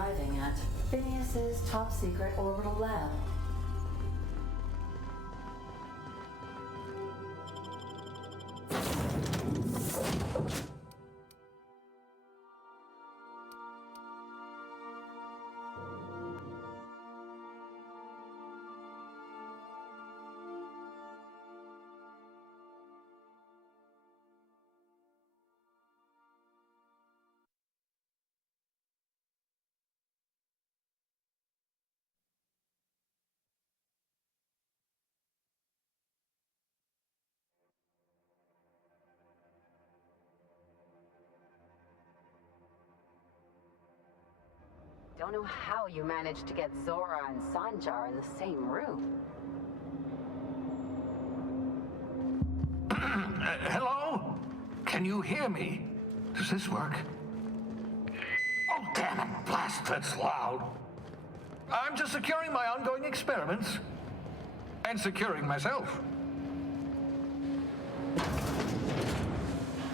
arriving at Phineas's top-secret orbital lab. Don't know how you managed to get Zora and Sanjar in the same room. Hello? Can you hear me? Does this work? Oh, damn it, blast, that's loud. I'm just securing my ongoing experiments. And securing myself.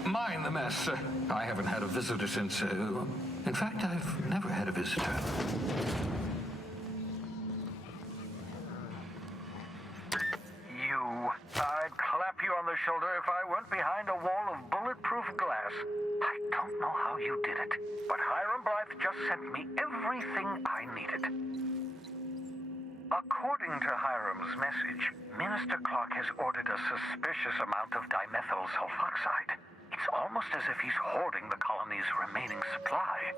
Mind the mess. I haven't had a visitor since, in fact, I've never had a visitor. I'd clap you on the shoulder if I weren't behind a wall of bulletproof glass. I don't know how you did it, but Hiram Blythe just sent me everything I needed. According to Hiram's message, Minister Clark has ordered a suspicious amount of dimethyl sulfoxide. It's almost as if he's hoarding the colony's remaining supply.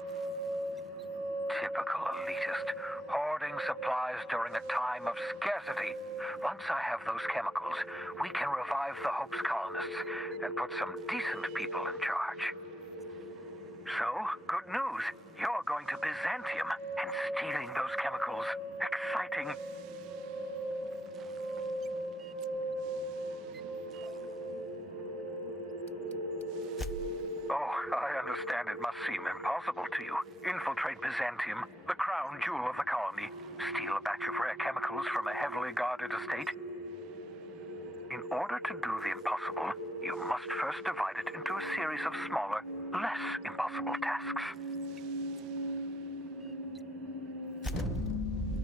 Typical elitist, hoarding supplies during a time of scarcity. Once I have those chemicals, we can revive the Hope's colonists and put some decent people in charge. So, good news. You're going to Byzantium and stealing those chemicals. Exciting. Oh, I understand it must seem impossible to you. Infiltrate Byzantium, the crown jewel of the colony, steal a batch of rare chemicals from a heavily guarded estate. In order to do the impossible, you must first divide it into a series of smaller, less impossible tasks.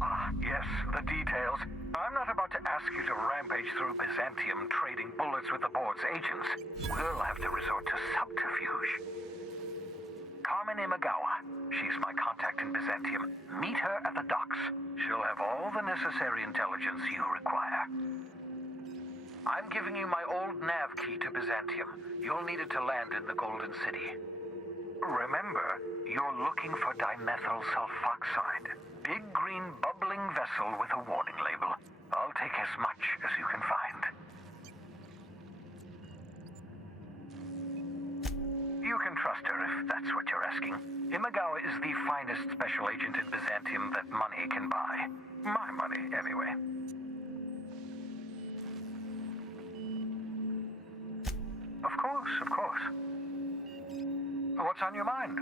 Ah, yes, the details. I'm not about to ask you to rampage through Byzantium trading bullets with the board's agents. We'll have to resort to subterfuge. Carmen Imagawa. She's my contact in Byzantium. Meet her at the docks. She'll have all the necessary intelligence you require. I'm giving you my old nav key to Byzantium. You'll need it to land in the Golden City. Remember, you're looking for dimethyl sulfoxide. Big green bubbling vessel with a warning label. I'll take as much as you can find. You can trust her if that's what you're asking. Imagawa is the finest special agent in Byzantium that money can buy. My money, anyway. Of course, of course. What's on your mind?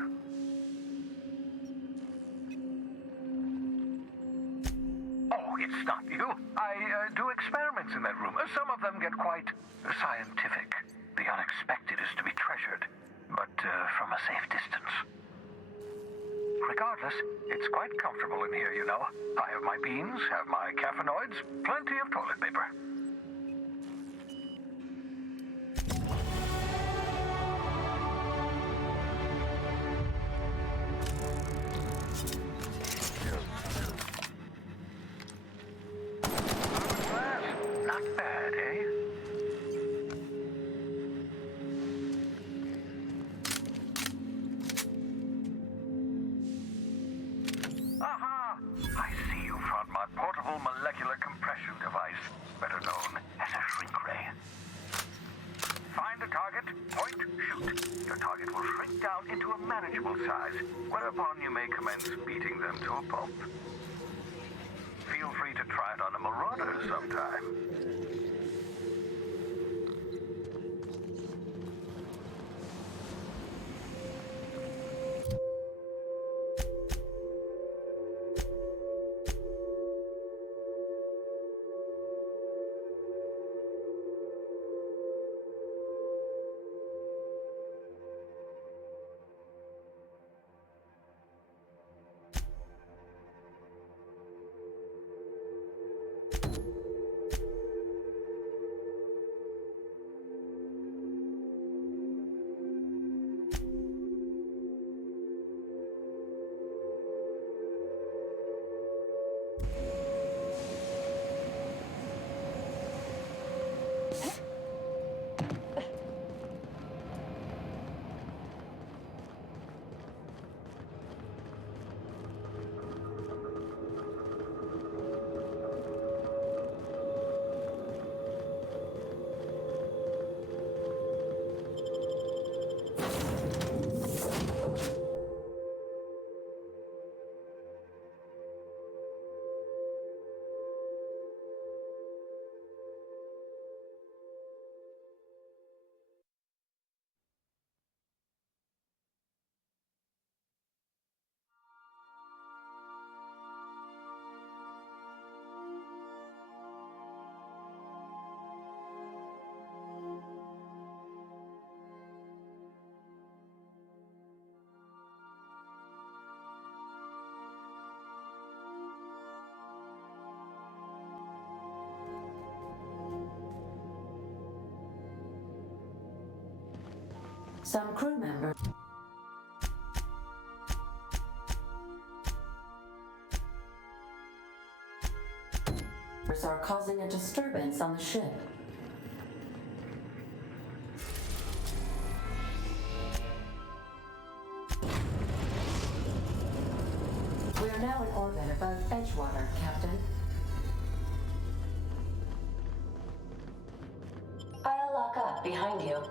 Oh, it's not you. I do experiments in that room. Some of them get quite scientific. The unexpected is to be treasured, but from a safe distance. Regardless, it's quite comfortable in here, you know. I have my beans, have my caffeinoids, plenty of toilet paper. Not bad, eh? Aha! I see you found my portable molecular compression device, better known as a shrink ray. Find a target, point, shoot. Your target will shrink down into a manageable size, whereupon you may commence beating them to a pulp. Feel free to try it on a marauder sometime. Some crew members are causing a disturbance on the ship. We are now in orbit above Edgewater, Captain. I'll lock up behind you.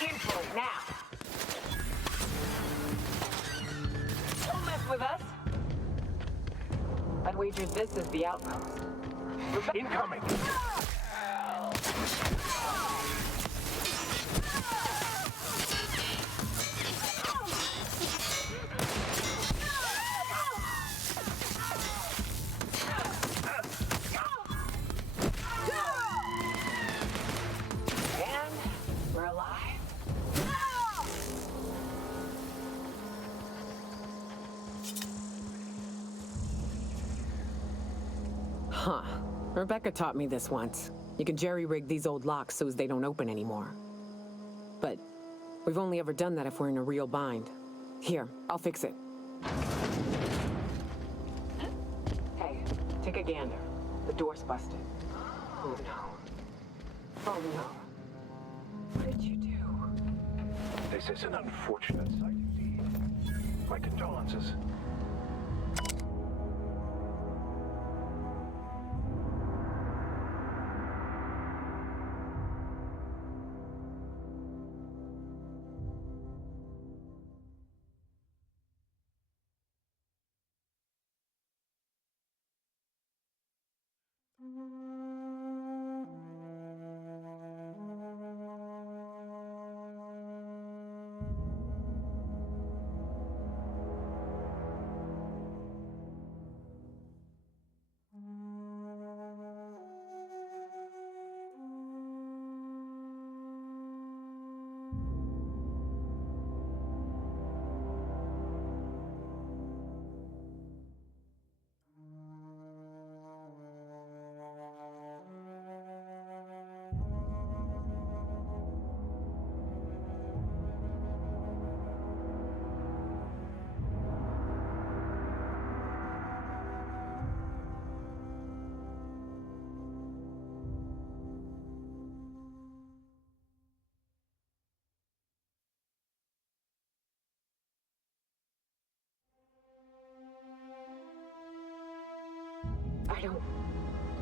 In for it now. Don't mess with us. I'd wager this is the outpost. Incoming! And we're alive. Huh. Rebecca taught me this once. You can jerry-rig these old locks so as they don't open anymore. But we've only ever done that if we're in a real bind. Here, I'll fix it. Hey, a gander. The door's busted. Oh no. Oh no. What did you do? This is an unfortunate sight indeed. My condolences.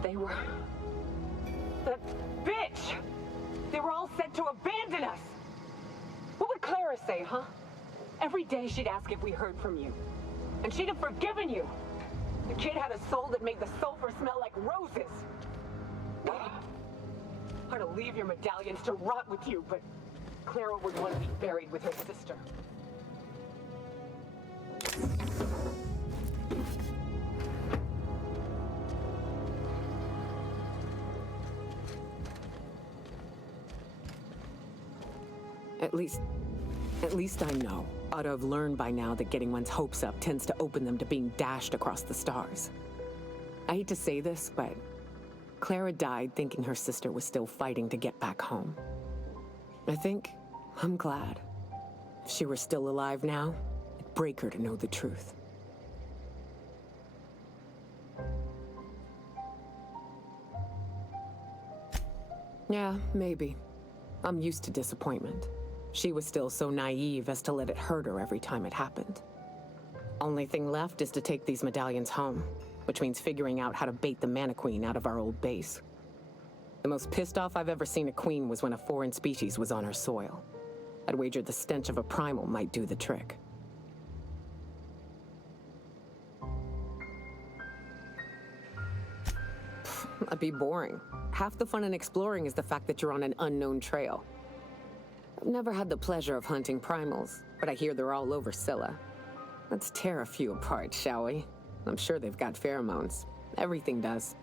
They were... That bitch! They were all set to abandon us! What would Clara say, huh? Every day she'd ask if we heard from you. And she'd have forgiven you! The kid had a soul that made the sulfur smell like roses! I'd to leave your medallions to rot with you, but Clara would want to be buried with her sister. At least I know. Ought to have learned by now that getting one's hopes up tends to open them to being dashed across the stars. I hate to say this, but Clara died thinking her sister was still fighting to get back home. I'm glad. If she were still alive now, it'd break her to know the truth. Yeah, maybe. I'm used to disappointment. She was still so naive as to let it hurt her every time it happened. Only thing left is to take these medallions home, which means figuring out how to bait the Mantiqueen out of our old base. The most pissed off I've ever seen a queen was when a foreign species was on her soil. I'd wager the stench of a primal might do the trick. That'd be boring. Half the fun in exploring is the fact that you're on an unknown trail. I've never had the pleasure of hunting primals, but I hear they're all over Scylla. Let's tear a few apart, shall we? I'm sure they've got pheromones. Everything does.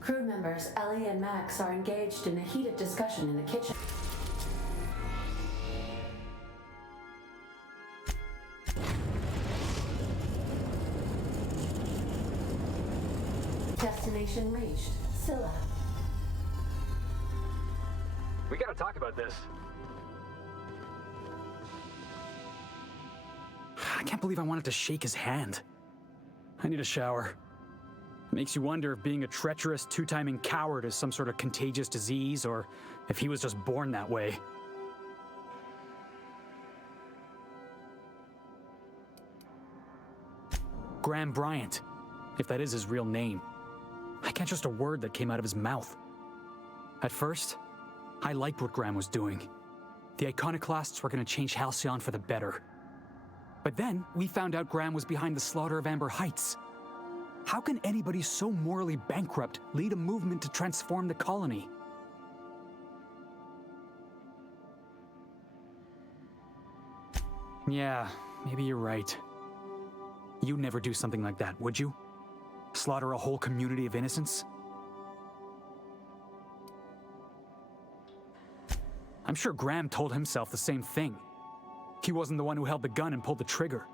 Crew members Ellie and Max are engaged in a heated discussion in the kitchen. Destination reached. Scylla. We gotta talk about this. I can't believe I wanted to shake his hand. I need a shower. Makes you wonder if being a treacherous, two-timing coward is some sort of contagious disease, or if he was just born that way. Graham Bryant, if that is his real name. I can't trust a word that came out of his mouth. At first, I liked what Graham was doing. The Iconoclasts were going to change Halcyon for the better. But then, we found out Graham was behind the slaughter of Amber Heights. How can anybody so morally bankrupt lead a movement to transform the colony? Yeah, maybe you're right. You'd never do something like that, would you? Slaughter a whole community of innocents? I'm sure Graham told himself the same thing. He wasn't the one who held the gun and pulled the trigger.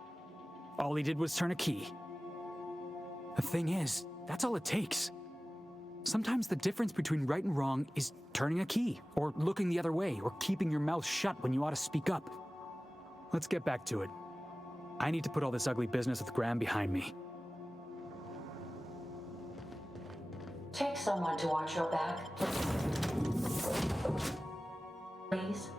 All he did was turn a key. The thing is, that's all it takes. Sometimes the difference between right and wrong is turning a key, or looking the other way, or keeping your mouth shut when you ought to speak up. Let's get back to it. I need to put all this ugly business with Graham behind me. Take someone to watch your back. Please.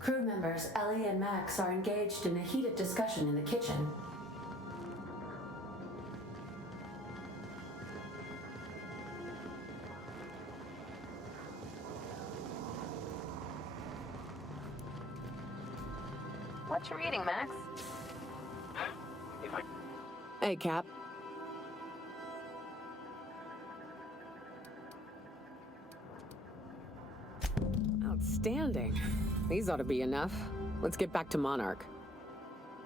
Crew members Ellie and Max are engaged in a heated discussion in the kitchen. What you reading, Max? Hey, Cap. Outstanding. These ought to be enough. Let's get back to Monarch.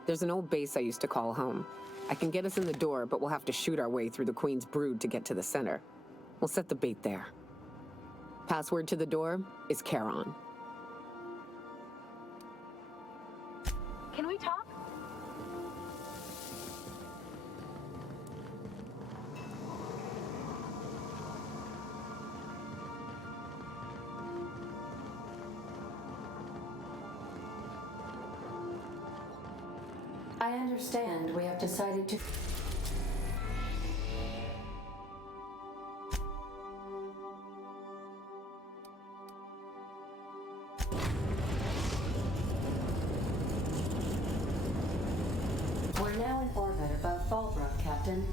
There's an old base I used to call home. I can get us in the door, but we'll have to shoot our way through the Queen's brood to get to the center. We'll set the bait there. Password to the door is Charon. Can we talk? I understand we have decided to... We're now in orbit above Fallbrook, Captain.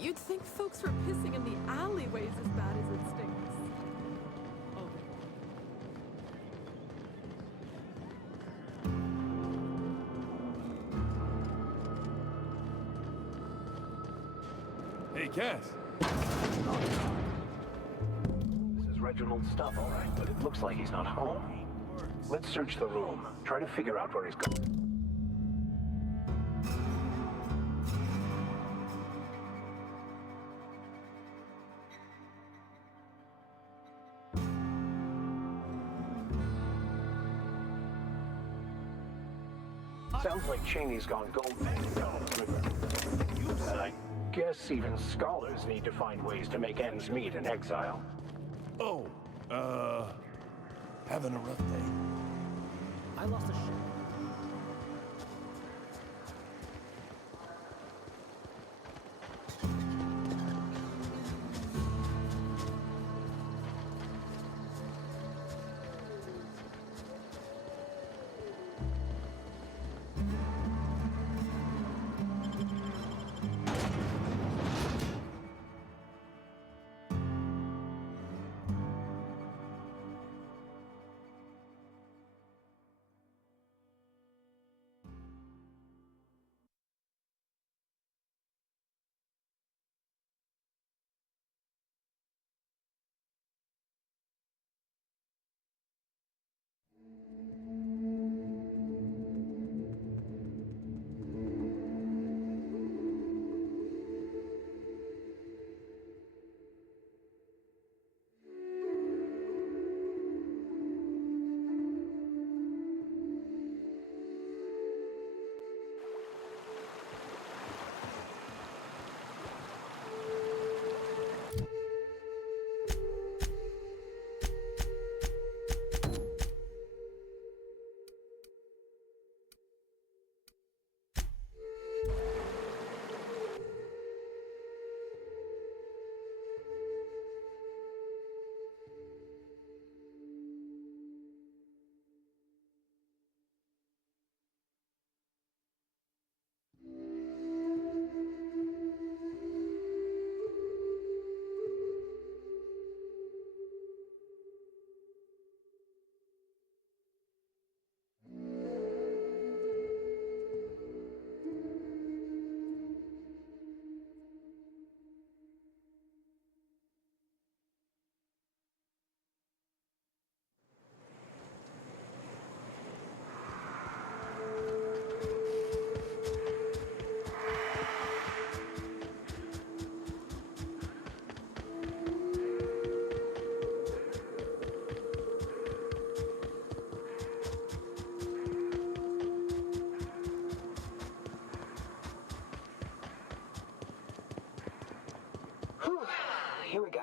You'd think folks were pissing in the alleyways as bad as it stinks. Hey, Cass. This is Reginald's stuff, all right, but it looks like he's not home. Let's search the room. Try to figure out where he's going. Sounds like Cheney's gone gold-banging down the river. And I guess even scholars need to find ways to make ends meet in exile. Oh, having a rough day. I lost a ship. Here we go.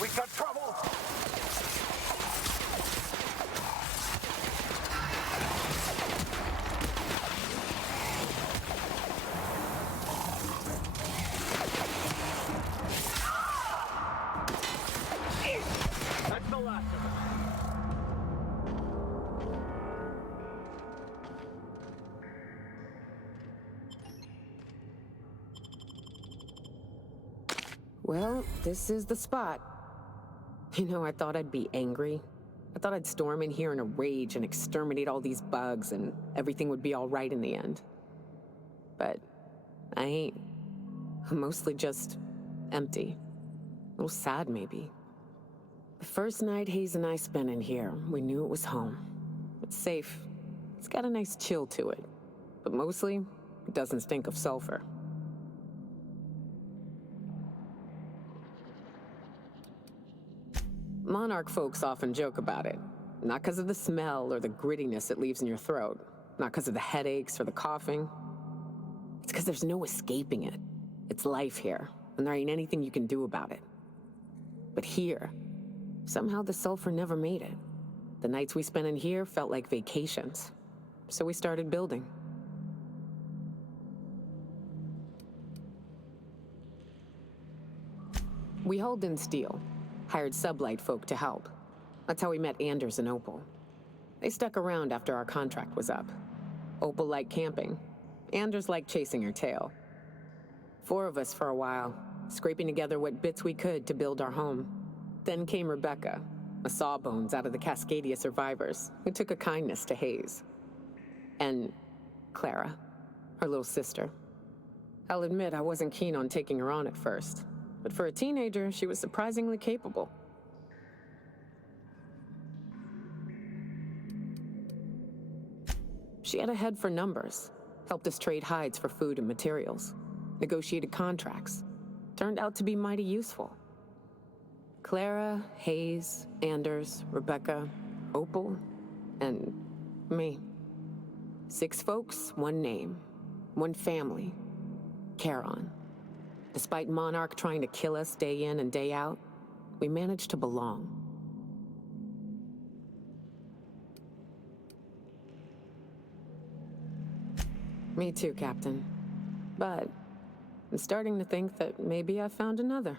We got trouble! That's the last of them. Well, this is the spot. You know, I thought I'd be angry. I thought I'd storm in here in a rage and exterminate all these bugs and everything would be all right in the end. But I ain't. I'm mostly just empty. A little sad, maybe. The first night Hayes and I spent in here, we knew it was home. It's safe. It's got a nice chill to it. But mostly, it doesn't stink of sulfur. Monarch folks often joke about it. Not because of the smell or the grittiness it leaves in your throat. Not because of the headaches or the coughing. It's because there's no escaping it. It's life here, and there ain't anything you can do about it. But here, somehow the sulfur never made it. The nights we spent in here felt like vacations. So we started building. We hauled in steel. Hired sublight folk to help. That's how we met Anders and Opal. They stuck around after our contract was up. Opal liked camping. Anders liked chasing her tail. 4 of us for a while, scraping together what bits we could to build our home. Then came Rebecca, a sawbones out of the Cascadia survivors, who took a kindness to Hayes. And Clara, her little sister. I'll admit I wasn't keen on taking her on at first, but for a teenager, she was surprisingly capable. She had a head for numbers, helped us trade hides for food and materials, negotiated contracts. Turned out to be mighty useful. Clara, Hayes, Anders, Rebecca, Opal, and me. 6 folks, 1 name, 1 family. Charon. Despite Monarch trying to kill us day in and day out, we managed to belong. Me too, Captain. But I'm starting to think that maybe I found another.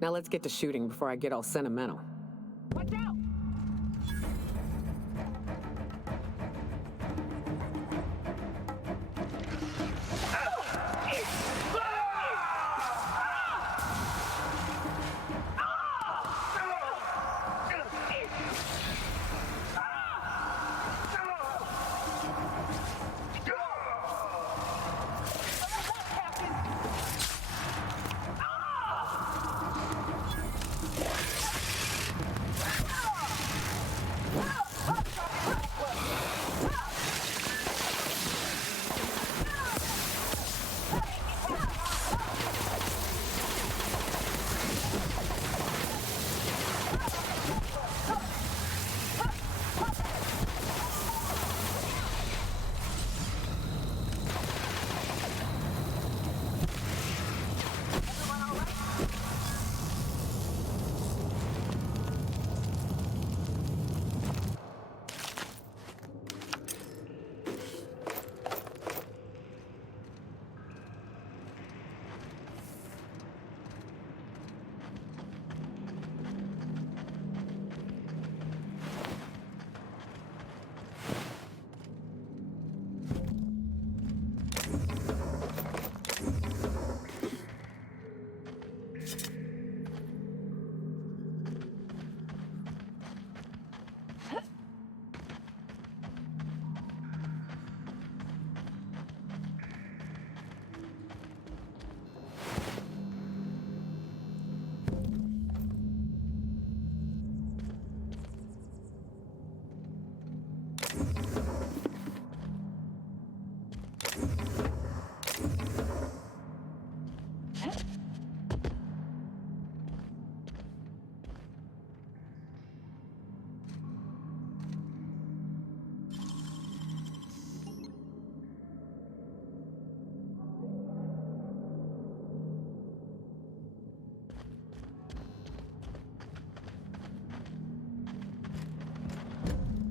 Now let's get to shooting before I get all sentimental. Watch out!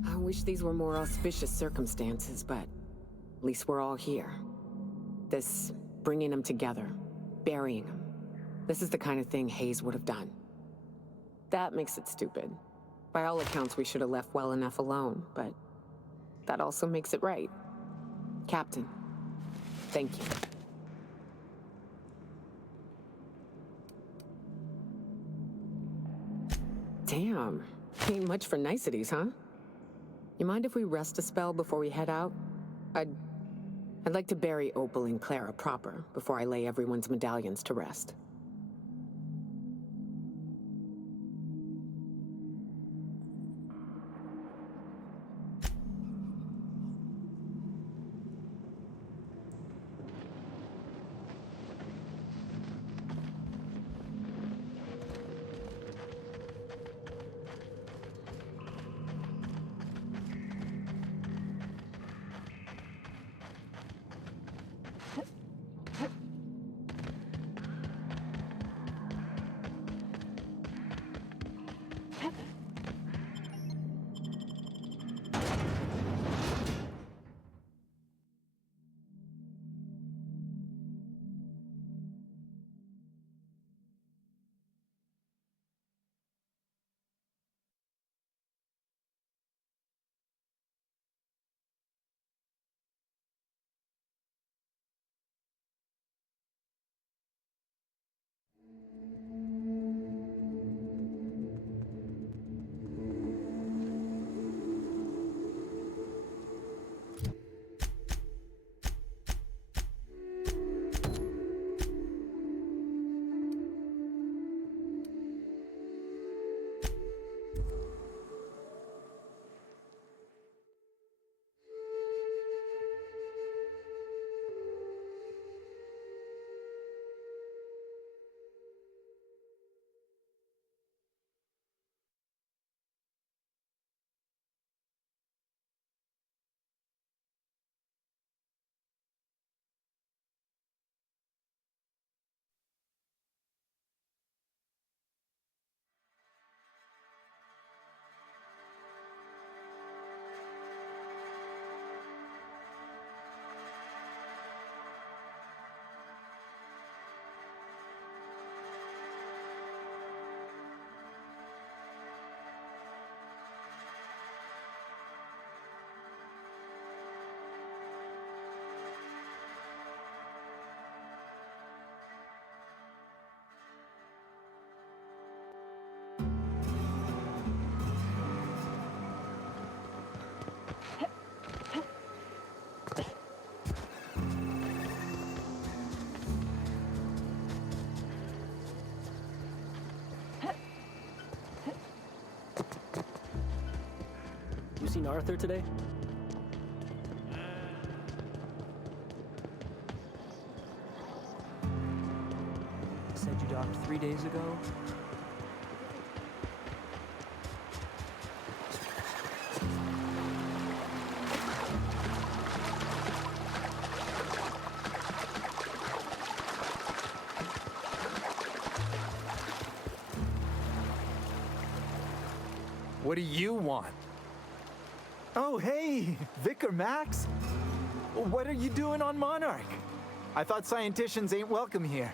I wish these were more auspicious circumstances, but at least we're all here. This bringing them together, burying them. This is the kind of thing Hayes would have done. That makes it stupid. By all accounts, we should have left well enough alone, but that also makes it right. Captain, thank you. Damn, ain't much for niceties, huh? You mind if we rest a spell before we head out? I'd like to bury Opal and Clara proper before I lay everyone's medallions to rest. Arthur today? Said you docked 3 days ago? What do you want? Oh, hey, Vicar Max. What are you doing on Monarch? I thought scienticians ain't welcome here.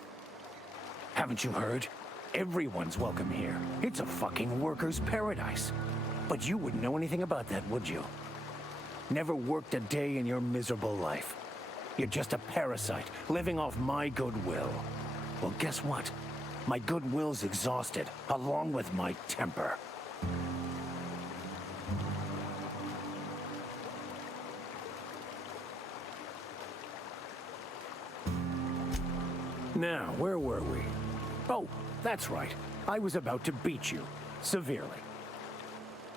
Haven't you heard? Everyone's welcome here. It's a fucking worker's paradise. But you wouldn't know anything about that, would you? Never worked a day in your miserable life. You're just a parasite, living off my goodwill. Well, guess what? My goodwill's exhausted, along with my temper. Now, where were we? Oh, that's right. I was about to beat you. Severely.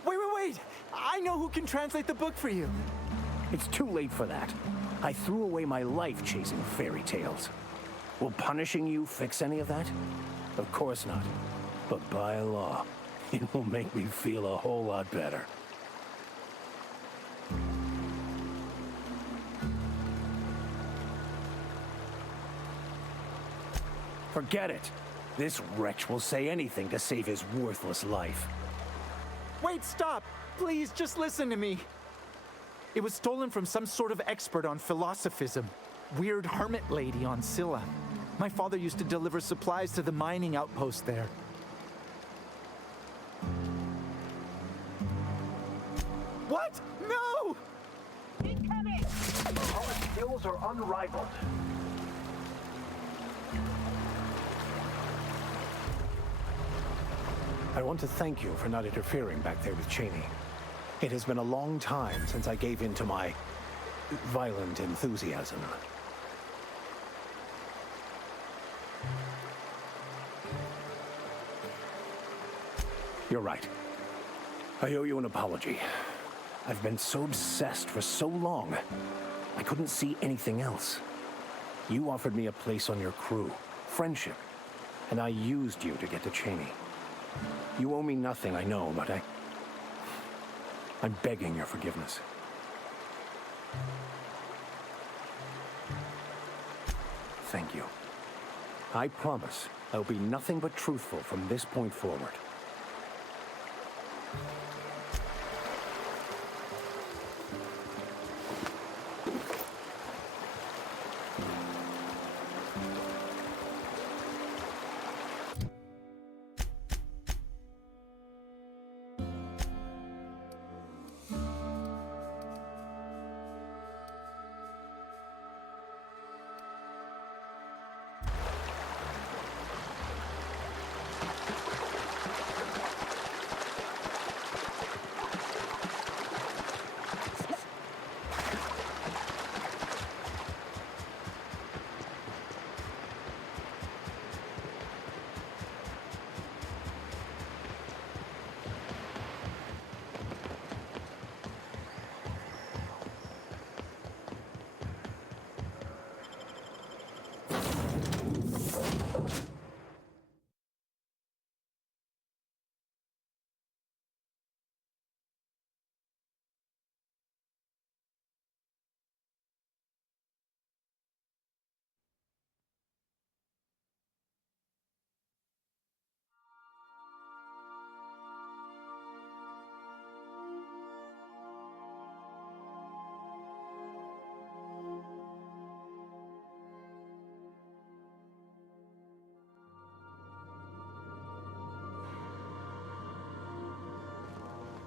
Wait! I know who can translate the book for you. It's too late for that. I threw away my life chasing fairy tales. Will punishing you fix any of that? Of course not. But by law, it will make me feel a whole lot better. Forget it. This wretch will say anything to save his worthless life. Wait, stop! Please, just listen to me. It was stolen from some sort of expert on philosophism. Weird hermit lady on Scylla. My father used to deliver supplies to the mining outpost there. What? No! Incoming! Our skills are unrivaled. I want to thank you for not interfering back there with Cheney. It has been a long time since I gave in to my violent enthusiasm. You're right. I owe you an apology. I've been so obsessed for so long, I couldn't see anything else. You offered me a place on your crew, friendship, and I used you to get to Cheney. You owe me nothing, I know, but I'm begging your forgiveness. Thank you. I promise I'll be nothing but truthful from this point forward.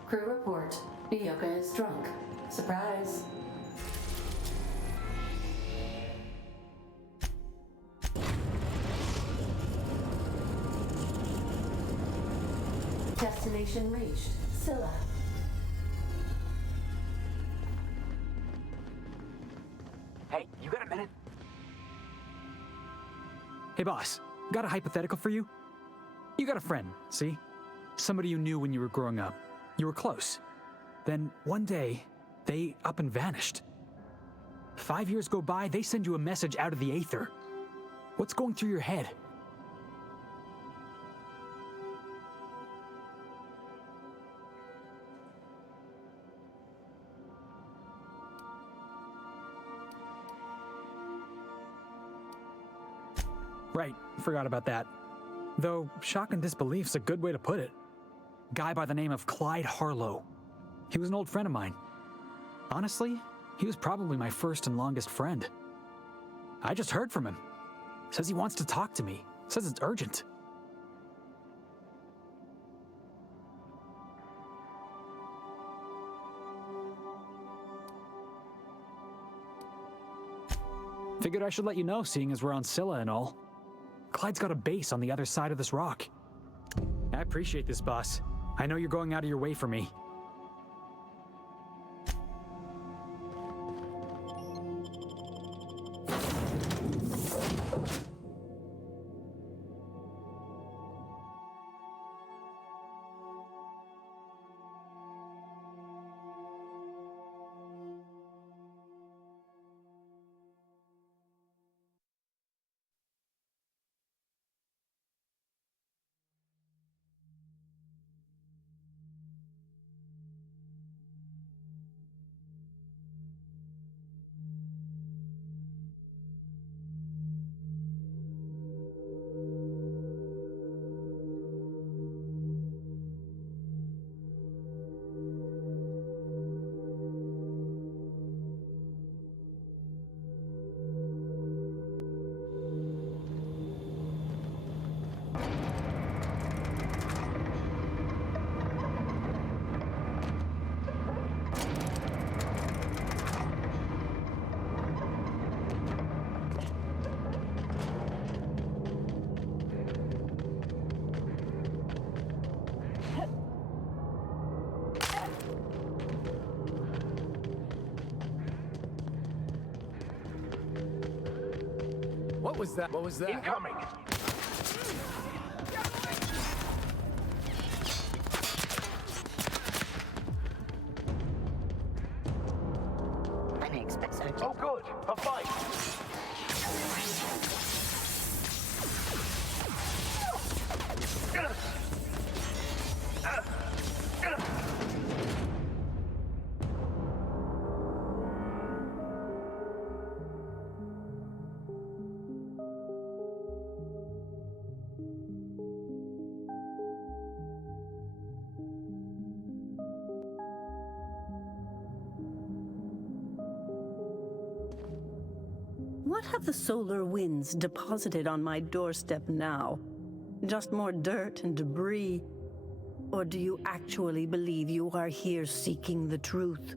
Crew report. Ioka is drunk. Surprise. Destination reached. Scylla. Hey, you got a minute? Hey, boss. Got a hypothetical for you? You got a friend, see? Somebody you knew when you were growing up. You were close. Then one day, they up and vanished. 5 years go by, they send you a message out of the aether. What's going through your head? Right, forgot about that. Though, shock and disbelief's a good way to put it. Guy by the name of Clyde Harlow. He was an old friend of mine. Honestly, he was probably my first and longest friend. I just heard from him. Says he wants to talk to me. Says it's urgent. Figured I should let you know, seeing as we're on Scylla and all. Clyde's got a base on the other side of this rock. I appreciate this, boss. I know you're going out of your way for me. What was that? What was that? Incoming! Oh good, a fight! What have the solar winds deposited on my doorstep now? Just more dirt and debris? Or do you actually believe you are here seeking the truth?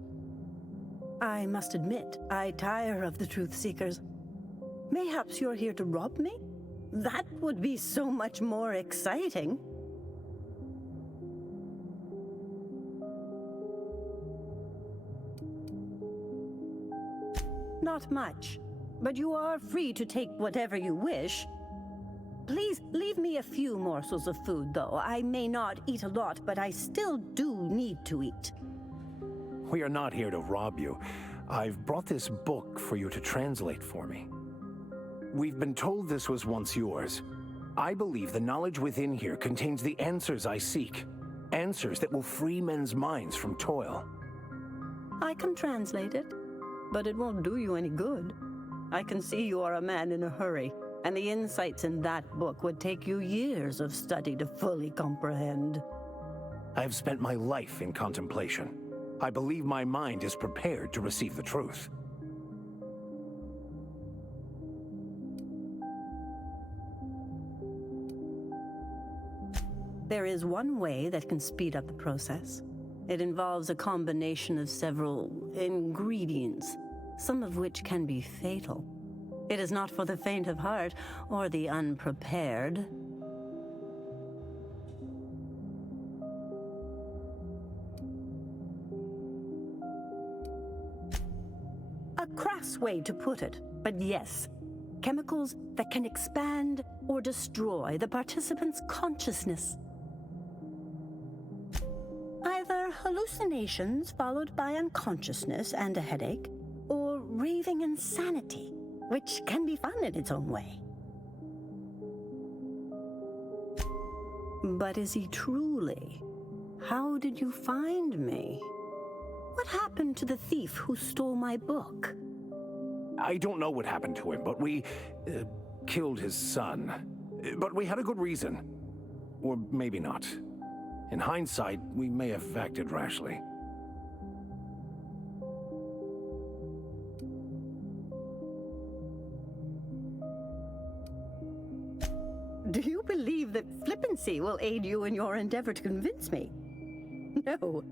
I must admit, I tire of the truth seekers. Mayhaps you're here to rob me? That would be so much more exciting. Not much. But you are free to take whatever you wish. Please leave me a few morsels of food, though. I may not eat a lot, but I still do need to eat. We are not here to rob you. I've brought this book for you to translate for me. We've been told this was once yours. I believe the knowledge within here contains the answers I seek. Answers that will free men's minds from toil. I can translate it, but it won't do you any good. I can see you are a man in a hurry, and the insights in that book would take you years of study to fully comprehend. I have spent my life in contemplation. I believe my mind is prepared to receive the truth. There is one way that can speed up the process. It involves a combination of several ingredients, some of which can be fatal. It is not for the faint of heart or the unprepared. A crass way to put it, but yes. Chemicals that can expand or destroy the participant's consciousness. Either hallucinations followed by unconsciousness and a headache, or raving insanity, which can be fun in its own way. But is he truly? How did you find me? What happened to the thief who stole my book? I don't know what happened to him, but we killed his son. But we had a good reason. Or maybe not. In hindsight, we may have acted rashly. Do you believe that flippancy will aid you in your endeavor to convince me? No,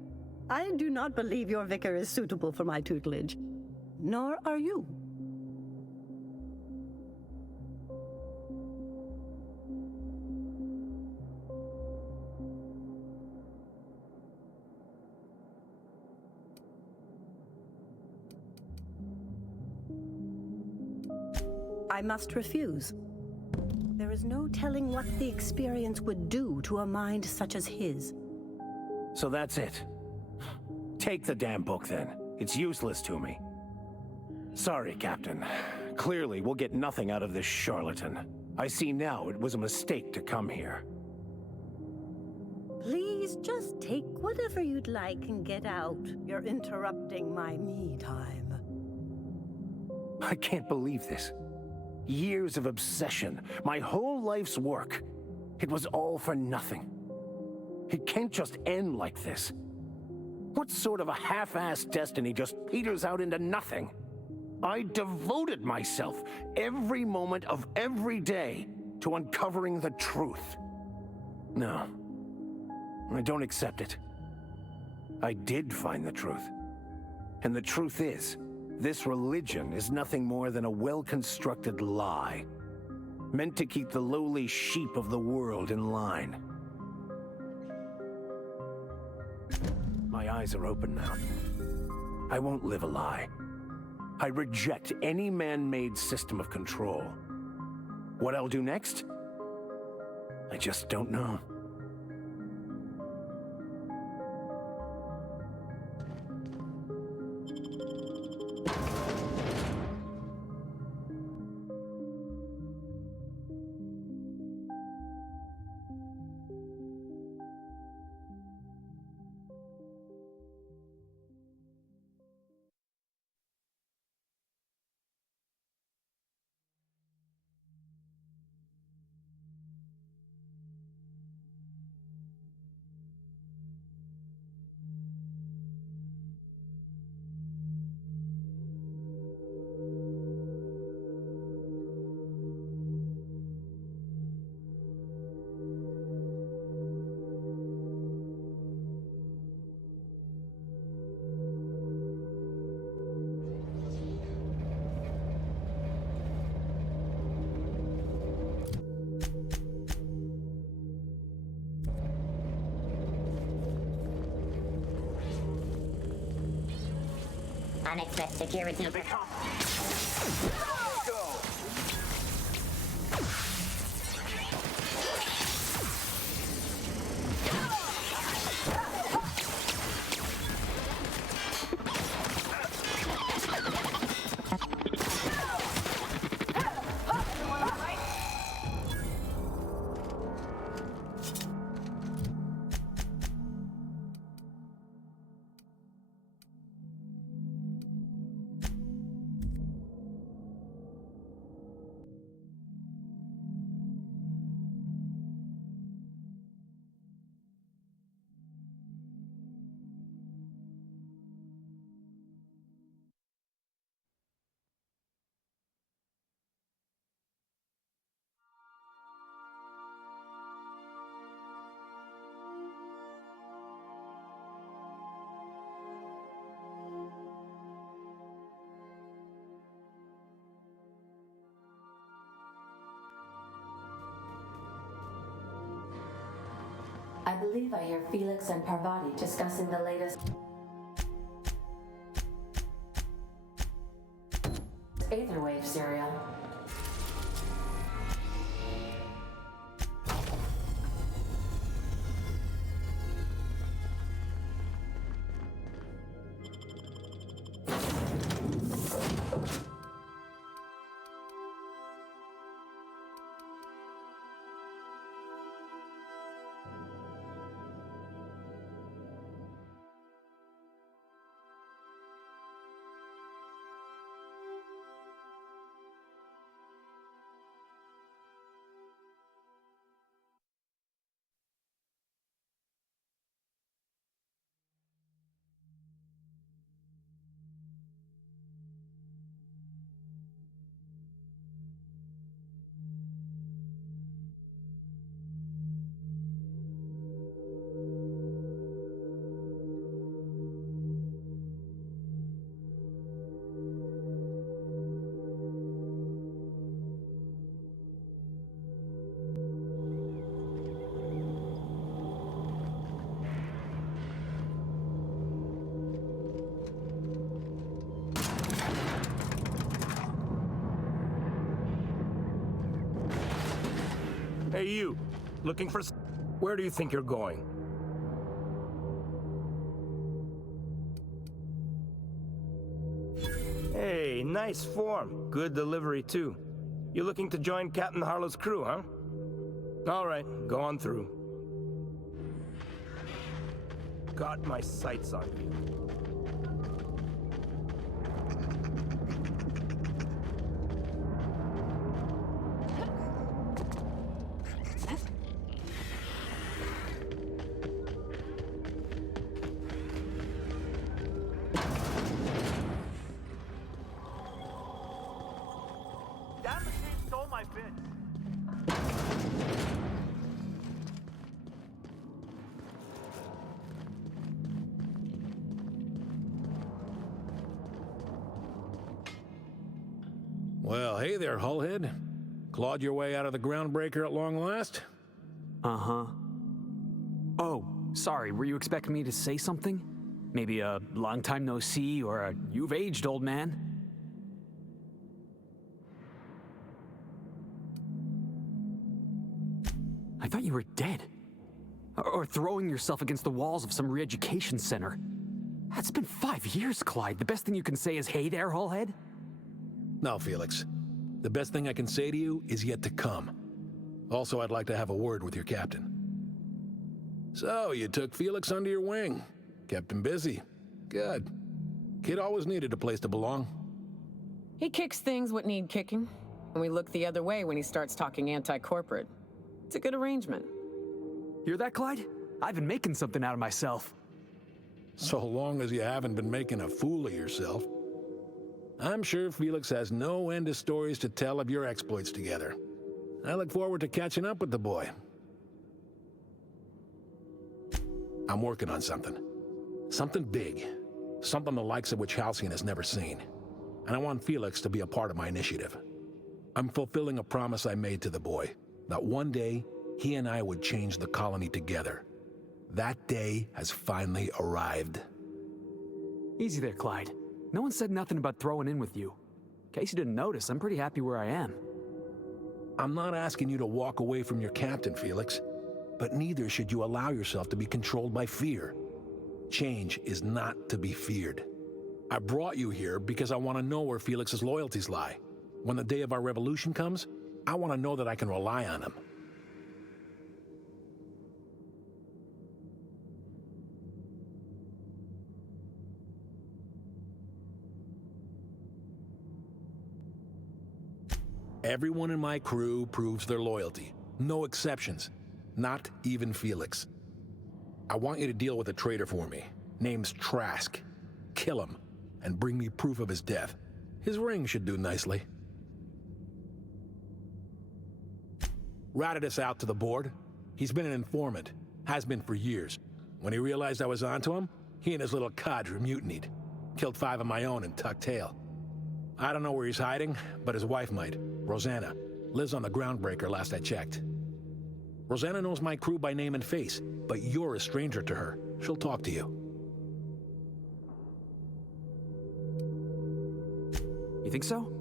I do not believe your vicar is suitable for my tutelage. Nor are you. I must refuse. There is no telling what the experience would do to a mind such as his. So that's it. Take the damn book, then. It's useless to me. Sorry, Captain. Clearly, we'll get nothing out of this charlatan. I see now it was a mistake to come here. Please just take whatever you'd like and get out. You're interrupting my me time. I can't believe this. Years of obsession, my whole life's work. It was all for nothing. It can't just end like this. What sort of a half-assed destiny just peters out into nothing? I devoted myself every moment of every day to uncovering the truth. No, I don't accept it. I did find the truth. And the truth is, this religion is nothing more than a well-constructed lie, meant to keep the lowly sheep of the world in line. My eyes are open now. I won't live a lie. I reject any man-made system of control. What I'll do next? I just don't know. Unexpected security. I believe I hear Felix and Parvati discussing the latest Aetherwave serial. Hey, you. Looking for... Where do you think you're going? Hey, nice form. Good delivery, too. You looking to join Captain Harlow's crew, huh? All right, go on through. Got my sights on you. That machine stole my bits. Well, hey there, Hullhead. Clawed your way out of the groundbreaker at long last? Uh-huh. Oh, sorry, were you expecting me to say something? Maybe a long time no see, or a you've aged, old man? I thought you were dead. Or throwing yourself against the walls of some re-education center. That's been 5 years, Clyde. The best thing you can say is, hey there, Hullhead? No, Felix. The best thing I can say to you is yet to come. Also, I'd like to have a word with your captain. So, you took Felix under your wing. Kept him busy. Good. Kid always needed a place to belong. He kicks things what need kicking, and we look the other way when he starts talking anti-corporate. It's a good arrangement. Hear that, Clyde? I've been making something out of myself. So long as you haven't been making a fool of yourself. I'm sure Felix has no end of stories to tell of your exploits together. I look forward to catching up with the boy. I'm working on something. Something big. Something the likes of which Halcyon has never seen. And I want Felix to be a part of my initiative. I'm fulfilling a promise I made to the boy, that one day he and I would change the colony together. That day has finally arrived. Easy there, Clyde. No one said nothing about throwing in with you. In case you didn't notice, I'm pretty happy where I am. I'm not asking you to walk away from your captain, Felix. But neither should you allow yourself to be controlled by fear. Change is not to be feared. I brought you here because I want to know where Felix's loyalties lie. When the day of our revolution comes, I want to know that I can rely on him. Everyone in my crew proves their loyalty. No exceptions. Not even Felix. I want you to deal with a traitor for me. Name's Trask. Kill him, and bring me proof of his death. His ring should do nicely. Ratted us out to the board. He's been an informant. Has been for years. When he realized I was onto him, he and his little cadre mutinied. Killed 5 of my own and tucked tail. I don't know where he's hiding, but his wife might. Rosanna. Lives on the groundbreaker last I checked. Rosanna knows my crew by name and face, but you're a stranger to her. She'll talk to you. You think so?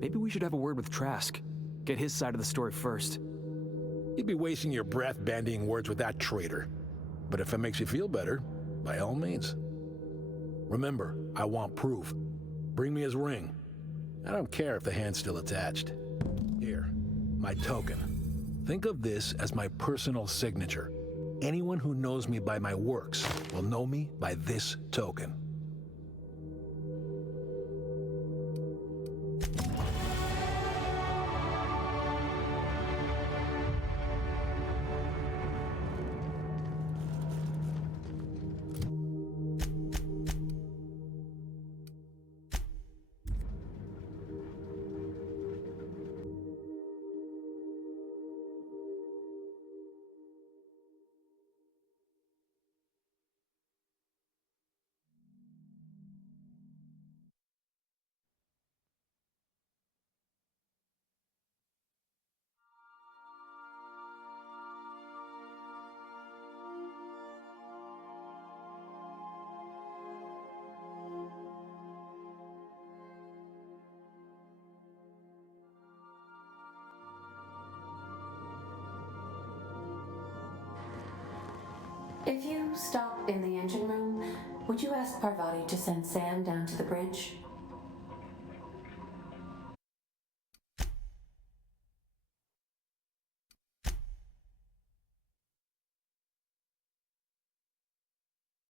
Maybe we should have a word with Trask. Get his side of the story first. You'd be wasting your breath bandying words with that traitor. But if it makes you feel better, by all means. Remember, I want proof. Bring me his ring. I don't care if the hand's still attached. Here, my token. Think of this as my personal signature. Anyone who knows me by my works will know me by this token. If you stop in the engine room, would you ask Parvati to send Sam down to the bridge?